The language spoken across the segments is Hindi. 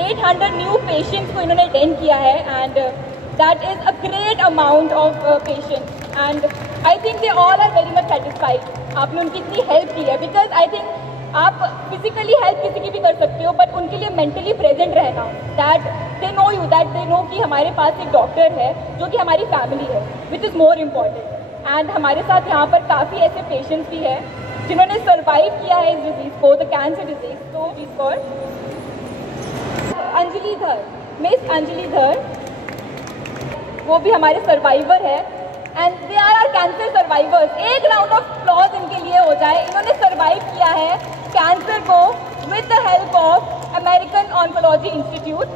800 न्यू पेशेंट्स को इन्होंने अटेंड किया है and that is a great amount of patients and I think they all are very much satisfied. आपने उनकी इतनी हेल्प की है बिकॉज आई थिंक आप फिजिकली हेल्प किसी की भी कर सकते हो बट उनके लिए मेंटली प्रेजेंट रहना, that they know you, that they know कि हमारे पास एक डॉक्टर है जो कि हमारी फैमिली है, which is more important. And हमारे साथ यहाँ पर काफ़ी ऐसे पेशेंट्स भी हैं जिन्होंने सर्वाइव किया है इस डिजीज़ को, द कैंसर डिजीज़। तो इस पर अंजलि धर, मिस अंजलि धर, वो भी हमारे सर्वाइवर है and they are are cancer survivors. एक राउंड ऑफ अप्लॉज इनके लिए हो जाए। इन्होंने सर्वाइव किया है कैंसर को with the help of American oncology institute.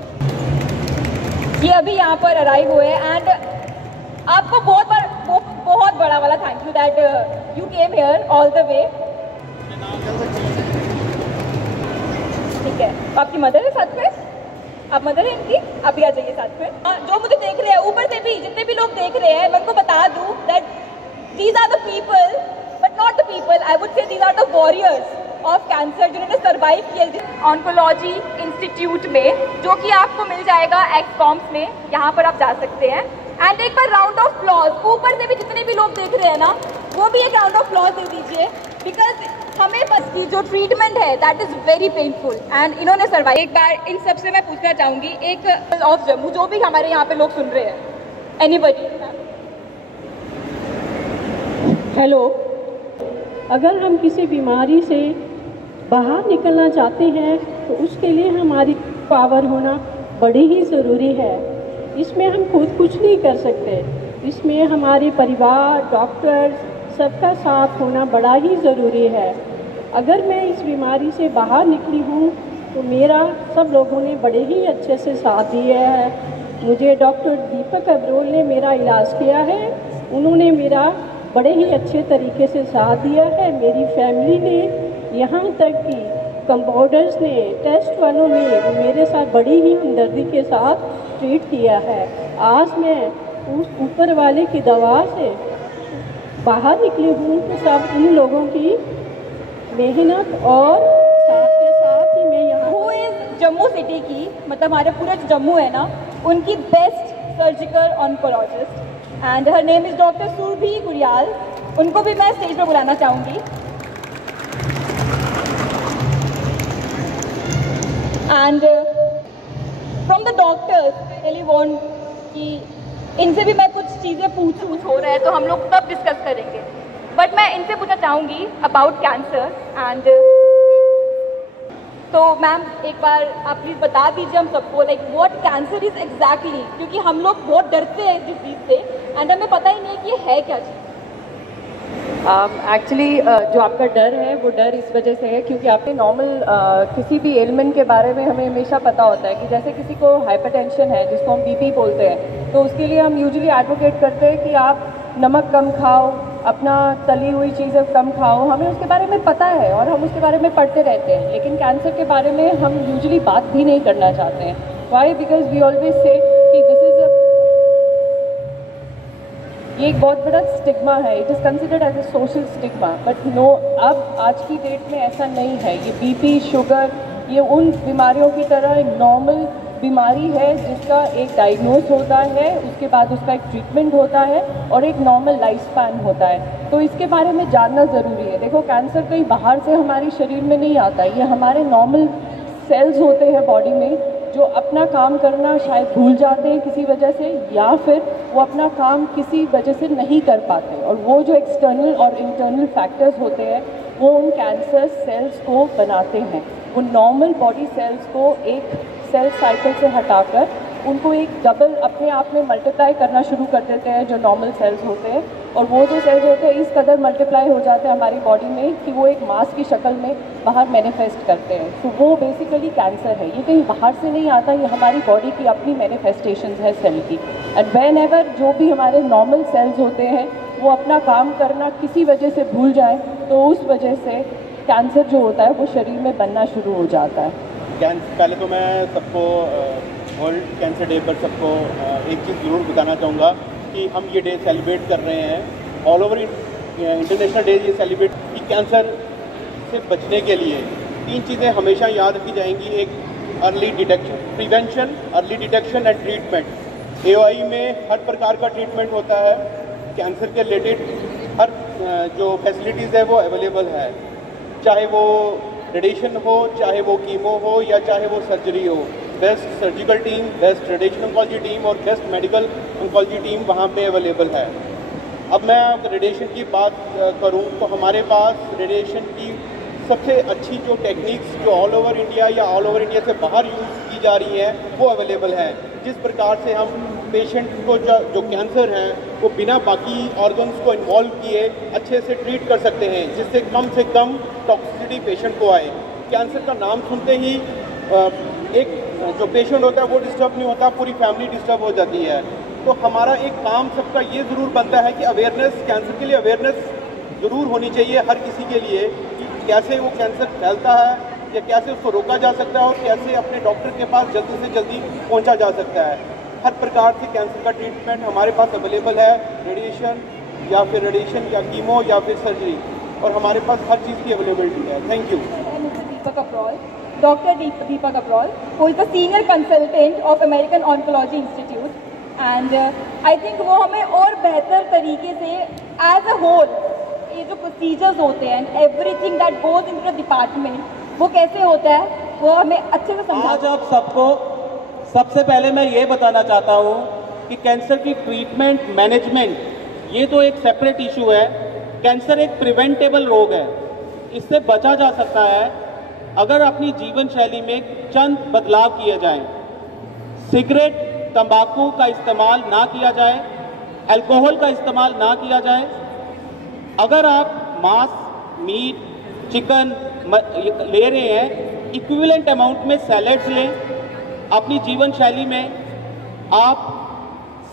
ये अभी यहाँ पर अराइव हुए एंड आपको बहुत बड़ा वाला thank you that you came here all the way. ठीक है, आपकी मदर है साथ में, आप मदर हैं इनकी, आप भी आ जाइए साथ में। जो मुझे देख रहे हैं ऊपर से भी, जितने भी लोग देख रहे हैं, मैं उनको बता दूं that these are the people but not the people, I would say these are the warriors of cancer जिन्होंने सर्वाइव किया ऑन्कोलॉजी इंस्टीट्यूट में, जो कि आपको मिल जाएगा एक्सकॉम्स में, यहाँ पर आप जा सकते हैं। एंड एक बार राउंड ऑफ अप्लॉज ऊपर से भी जितने भी लोग देख रहे हैं ना, वो भी एक राउंड ऑफ अप्लॉज दे दीजिए बिकॉज हमें बस की जो ट्रीटमेंट है that is very painful and इन्होंने सर्वाइव। एक बार इन सबसे मैं पूछना चाहूँगी, एक ऑफ जम्मू जो भी हमारे यहाँ पे लोग सुन रहे हैं, एनीबडी? हेलो, अगर हम किसी बीमारी से बाहर निकलना चाहते हैं तो उसके लिए हमारी पावर होना बड़ी ही ज़रूरी है। इसमें हम खुद कुछ नहीं कर सकते, इसमें हमारे परिवार, डॉक्टर्स, सबका साथ होना बड़ा ही ज़रूरी है। अगर मैं इस बीमारी से बाहर निकली हूँ तो मेरा सब लोगों ने बड़े ही अच्छे से साथ दिया है। मुझे डॉक्टर दीपक अब्रोल ने मेरा इलाज किया है, उन्होंने मेरा बड़े ही अच्छे तरीके से साथ दिया है। मेरी फैमिली ने, यहाँ तक कि कंपाउंडर्स ने, टेस्ट वालों ने मेरे साथ बड़ी ही हमदर्दी के साथ ट्रीट किया है। आज मैं उस ऊपर वाले की दवा से बाहर निकली हूँ तो सब इन लोगों की मेहनत और साथ के साथ ही मैं यहाँ हु इज़ जम्मू सिटी की, मतलब हमारे पूरे जम्मू है ना, उनकी best surgical oncologist and her name is doctor Surbhi Gudiyal. उनको भी मैं स्टेज पर बुलाना चाहूँगी। And from the doctors really want कि इनसे भी मैं कुछ चीज़ें पूछ हो रहा है तो हम लोग तब डिस्कस करेंगे, बट मैं इनसे पूछना चाहूँगी अबाउट कैंसर एंड तो मैम एक बार आप प्लीज़ बता दीजिए हम सबको like what cancer is exactly, क्योंकि हम लोग बहुत डरते हैं इस डिजीज़ से एंड हमें पता ही नहीं कि ये है क्या चीज़। एक्चुअली जो आपका डर है वो डर इस वजह से है क्योंकि आपके नॉर्मल किसी भी एलिमेंट के बारे में हमें हमेशा पता होता है कि जैसे किसी को हाइपरटेंशन है जिसको हम बीपी बोलते हैं, तो उसके लिए हम यूजुअली एडवोकेट करते हैं कि आप नमक कम खाओ, अपना तली हुई चीज़ें कम खाओ। हमें उसके बारे में पता है और हम उसके बारे में पढ़ते रहते हैं, लेकिन कैंसर के बारे में हम यूजुअली बात भी नहीं करना चाहते हैं। Y? Because we always say कि दिस इज़ ये एक बहुत बड़ा स्टिग्मा है, it is considered as a social stigma, but no, अब आज की डेट में ऐसा नहीं है। ये बीपी, शुगर, ये उन बीमारियों की तरह एक नॉर्मल बीमारी है जिसका एक डायग्नोज होता है, उसके बाद उसका एक ट्रीटमेंट होता है और एक नॉर्मल लाइफ स्पैन होता है। तो इसके बारे में जानना ज़रूरी है। देखो, कैंसर कहीं बाहर से हमारे शरीर में नहीं आता, ये हमारे नॉर्मल सेल्स होते हैं बॉडी में जो अपना काम करना शायद भूल जाते हैं किसी वजह से, या फिर वो अपना काम किसी वजह से नहीं कर पाते, और वो जो एक्सटर्नल और इंटरनल फैक्टर्स होते हैं वो उन कैंसर सेल्स को बनाते हैं। वो नॉर्मल बॉडी सेल्स को एक सेल साइकिल से हटाकर उनको एक डबल अपने आप में मल्टीप्लाई करना शुरू कर देते हैं जो नॉर्मल सेल्स होते हैं, और वो जो सेल्स होते हैं इस कदर मल्टीप्लाई हो जाते हैं हमारी बॉडी में कि वो एक मास की शक्ल में बाहर मैनिफेस्ट करते हैं। तो वो बेसिकली कैंसर है, ये कहीं बाहर से नहीं आता, ये हमारी बॉडी की अपनी मैनिफेस्टेशंस है सेल की। एंड व्हेन एवर जो भी हमारे नॉर्मल सेल्स होते हैं वो अपना काम करना किसी वजह से भूल जाएँ तो उस वजह से कैंसर जो होता है वो शरीर में बनना शुरू हो जाता है। पहले तो मैं सबको वर्ल्ड कैंसर डे पर सबको एक चीज़ ज़रूर बताना चाहूँगा कि हम ये डे सेलिब्रेट कर रहे हैं ऑल ओवर इंटरनेशनल डे ये सेलिब्रेट कि कैंसर से बचने के लिए 3 चीज़ें हमेशा याद रखी जाएंगी। एक early detection, prevention, early detection and treatment. AOI में हर प्रकार का ट्रीटमेंट होता है, कैंसर के रिलेटेड हर जो फैसिलिटीज़ है वो अवेलेबल है, चाहे वो रेडिएशन हो, चाहे वो कीमो हो या चाहे वो सर्जरी हो। Best surgical team, best radiation oncology team और बेस्ट मेडिकल ऑन्कोलॉजी टीम वहाँ पे अवेलेबल है। अब मैं रेडिएशन की बात करूँ तो हमारे पास रेडिएशन की सबसे अच्छी जो टेक्निक्स जो ऑल ओवर इंडिया या ऑल ओवर इंडिया से बाहर यूज़ की जा रही हैं वो अवेलेबल है। जिस प्रकार से हम पेशेंट को जो कैंसर है वो बिना बाकी ऑर्गन्स को इन्वॉल्व किए अच्छे से ट्रीट कर सकते हैं, जिससे कम से कम टॉक्सिसिटी पेशेंट को आए। कैंसर का नाम सुनते ही एक जो पेशेंट होता है वो डिस्टर्ब नहीं होता, पूरी फैमिली डिस्टर्ब हो जाती है। तो हमारा एक काम सबका ये ज़रूर बनता है कि अवेयरनेस, कैंसर के लिए अवेयरनेस ज़रूर होनी चाहिए हर किसी के लिए कि कैसे वो कैंसर फैलता है या कैसे उसको रोका जा सकता है और कैसे अपने डॉक्टर के पास जल्दी से जल्दी पहुंचा जा सकता है। हर प्रकार से कैंसर का ट्रीटमेंट हमारे पास अवेलेबल है, रेडिएशन या कीमो या फिर सर्जरी, और हमारे पास हर चीज़ की अवेलेबिलिटी है। Thank you. Dr. Deepak Abrol, who is the senior consultant of American Oncology Institute, and I think वो हमें और बेहतर तरीके से as a whole ये जो procedures होते हैं and everything that goes into the department वो कैसे होता है वो हमें अच्छे से समझा। आज आप सबको सबसे पहले मैं ये बताना चाहता हूँ कि कैंसर की ट्रीटमेंट मैनेजमेंट ये तो एक सेपरेट इशू है। कैंसर एक प्रिवेंटेबल रोग है, इससे बचा जा सकता है अगर अपनी जीवन शैली में चंद बदलाव किए जाएं। सिगरेट, तंबाकू का इस्तेमाल ना किया जाए, अल्कोहल का इस्तेमाल ना किया जाए। अगर आप मांस, मीट, चिकन ले रहे हैं, इक्विवेलेंट अमाउंट में सैलेड्स लें। अपनी जीवन शैली में आप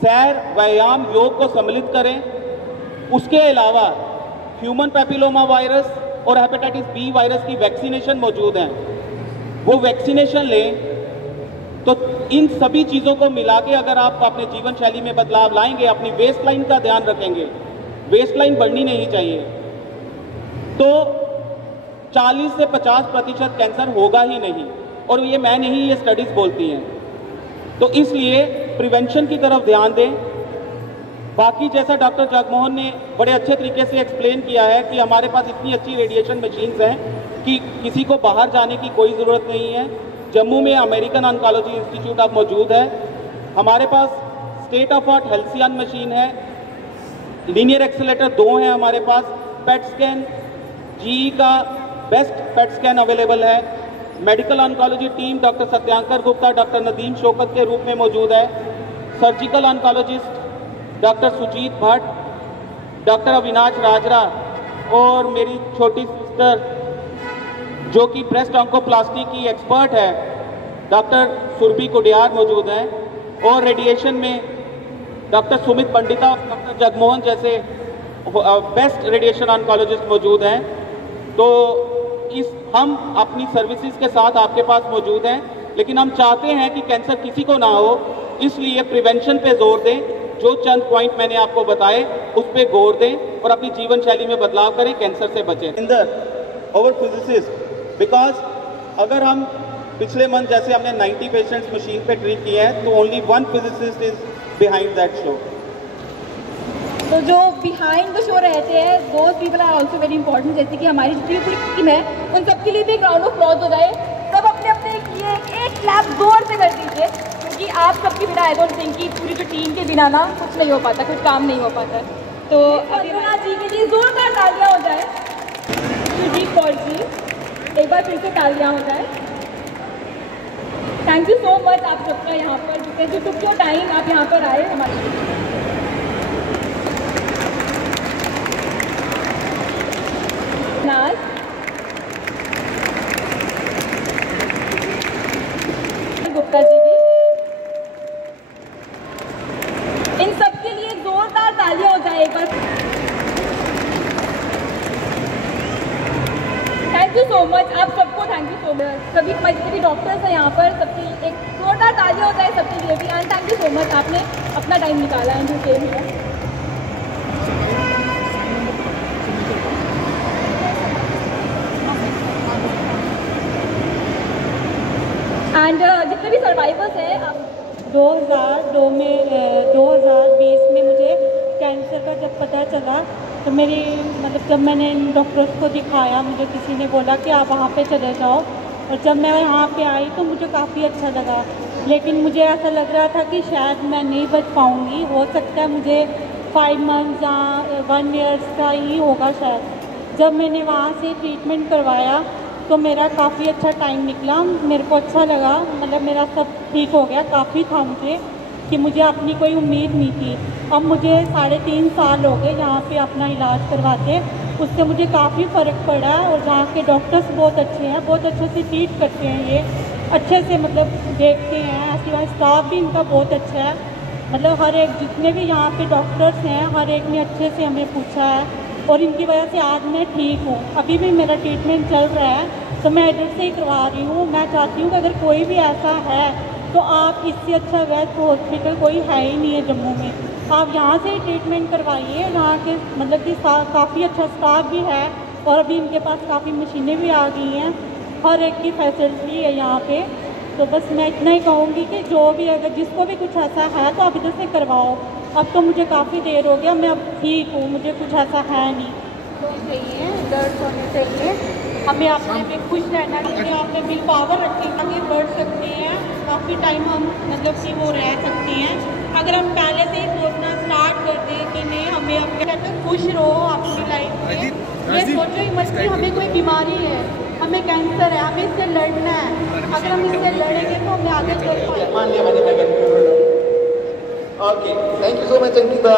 सैर, व्यायाम, योग को सम्मिलित करें। उसके अलावा ह्यूमन पैपिलोमा वायरस और हेपेटाइटिस बी वायरस की वैक्सीनेशन मौजूद हैं, वो वैक्सीनेशन लें। तो इन सभी चीज़ों को मिला के अगर आप अपने जीवन शैली में बदलाव लाएंगे, अपनी वेस्ट लाइन का ध्यान रखेंगे, वेस्ट लाइन बढ़नी नहीं चाहिए, तो 40 से 50% कैंसर होगा ही नहीं। और ये मैं नहीं, ये स्टडीज़ बोलती हैं। तो इसलिए प्रिवेंशन की तरफ ध्यान दें। बाकी जैसा डॉक्टर जगमोहन ने बड़े अच्छे तरीके से एक्सप्लेन किया है कि हमारे पास इतनी अच्छी रेडिएशन मशीन्स हैं कि किसी को बाहर जाने की कोई ज़रूरत नहीं है। जम्मू में अमेरिकन ऑन्कोलॉजी इंस्टीट्यूट अब मौजूद है। हमारे पास state of art halcyon machine है, लीनियर एक्सेलेटर 2 हैं हमारे पास। पेट स्कैन, GE का बेस्ट पेट स्कैन अवेलेबल है। Medical oncology team doctor Satyankar Gupta, doctor Nadeem Shaukat के रूप में मौजूद है। Surgical oncologist doctor Sujeet Bhatt, doctor Avinash Rajra और मेरी छोटी सिस्टर जो कि ब्रेस्ट ऑन्कोप्लास्टी की एक्सपर्ट है, डॉक्टर सुरभि कुडियार मौजूद हैं। और रेडिएशन में डॉक्टर सुमित पंडिता, डॉक्टर जगमोहन जैसे बेस्ट रेडिएशन ऑन्कोलॉजिस्ट मौजूद हैं। तो हम अपनी सर्विसेज के साथ आपके पास मौजूद हैं, लेकिन हम चाहते हैं कि कैंसर किसी को ना हो, इसलिए प्रिवेंशन पे जोर दें। जो चंद पॉइंट मैंने आपको बताए उस पे गौर दें और अपनी जीवन शैली में बदलाव करें, कैंसर से बचें। और फिजिसिस्ट, बिकॉज अगर हम पिछले मंथ जैसे हमने 90 पेशेंट्स मशीन पे ट्रीट किए हैं तो only 1 physicist is behind that show. तो जो बिहाइंड द शो रहते हैं those people are also very important, जैसे कि हमारी जितनी पूरी टीम है उन सबके लिए भी एक राउंड ऑफ अप्लॉज हो जाए। सब अपने अपने लिए एक क्लैप जोर से कर दीजिए, क्योंकि आप सबके बिना आई डोंट थिंक कि पूरी जो टीम के बिना ना कुछ नहीं हो पाता, कुछ काम नहीं हो पाता। तो अभिनंदना जी के लिए जोरदार तालियां हो जाए। सुजीत कौर जी, एक बार फिर से तालियां हो जाए। थैंक यू सो मच आप सबका यहाँ पर, because you took your time, आप यहाँ पर आए हमारे गुप्ता जी भी। इन सबके लिए जोरदार तालियां हो जाए एक बार। थैंक यू सो मच आप सबको, थैंक यू सो मच। सभी हमारे जितने भी डॉक्टर्स हैं यहाँ पर, सबकी एक जोरदार तालियां हो जाए सबके लिए भी। And thank you so much, आपने अपना टाइम निकाला and you came here. And जितने भी सर्वाइवर्स हैं 2020 में मुझे कैंसर का जब पता चला तो मेरी मतलब जब मैंने डॉक्टर्स को दिखाया, मुझे किसी ने बोला कि आप वहाँ पे चले जाओ, और जब मैं यहाँ पे आई तो मुझे काफ़ी अच्छा लगा। लेकिन मुझे ऐसा लग रहा था कि शायद मैं नहीं बच पाऊँगी, हो सकता है मुझे 5 मंथ्स या 1 ईयर्स का ही होगा शायद। जब मैंने वहाँ से ट्रीटमेंट करवाया तो मेरा काफ़ी अच्छा टाइम निकला, मेरे को अच्छा लगा, मतलब मेरा सब ठीक हो गया। काफ़ी था मुझे कि मुझे अपनी कोई उम्मीद नहीं थी। अब मुझे 3.5 साल हो गए यहाँ पे अपना इलाज करवाते, उससे मुझे काफ़ी फ़र्क पड़ा। और जहाँ के डॉक्टर्स बहुत अच्छे हैं, बहुत अच्छे से ट्रीट करते हैं, ये अच्छे से मतलब देखते हैं। ऐसी बात स्टाफ भी इनका बहुत अच्छा है, मतलब हर एक जितने भी यहाँ पे डॉक्टर्स हैं हर एक ने अच्छे से हमें पूछा है, और इनकी वजह से आज मैं ठीक हूँ। अभी भी मेरा ट्रीटमेंट चल रहा है तो मैं इधर से ही करवा रही हूँ। मैं चाहती हूँ कि अगर कोई भी ऐसा है तो आप इससे अच्छा वेस्ट हॉस्पिटल कोई है ही नहीं है जम्मू में, आप यहाँ से ही ट्रीटमेंट करवाइए। यहाँ के मतलब कि काफ़ी अच्छा स्टाफ भी है, और अभी इनके पास काफ़ी मशीनें भी आ गई हैं, हर एक की फैसिलिटी है यहाँ पे। तो बस मैं इतना ही कहूँगी कि जो भी अगर जिसको भी कुछ ऐसा है तो आप इधर से करवाओ। अब तो मुझे काफ़ी देर हो गया, मैं अब ठीक हूँ, मुझे कुछ ऐसा है नहीं। तो चाहिए दर्द होने चाहिए, हमें अपने में खुश रहना चाहिए, अपने विल पावर रखें, आगे बढ़ सकते हैं, काफ़ी टाइम हम मतलब कि वो रह सकते हैं। अगर हम पहले से ही सोचना स्टार्ट कर दें कि नहीं हमें अपने तक खुश रहो अपनी लाइफ में, ये सोचो ही मत कि हमें कोई बीमारी है, हमें कैंसर है, हमें इससे लड़ना है। अगर हम इससे लड़ेंगे तो हमें आगे चल पाएंगे। Okay, thank you so much, Ankita.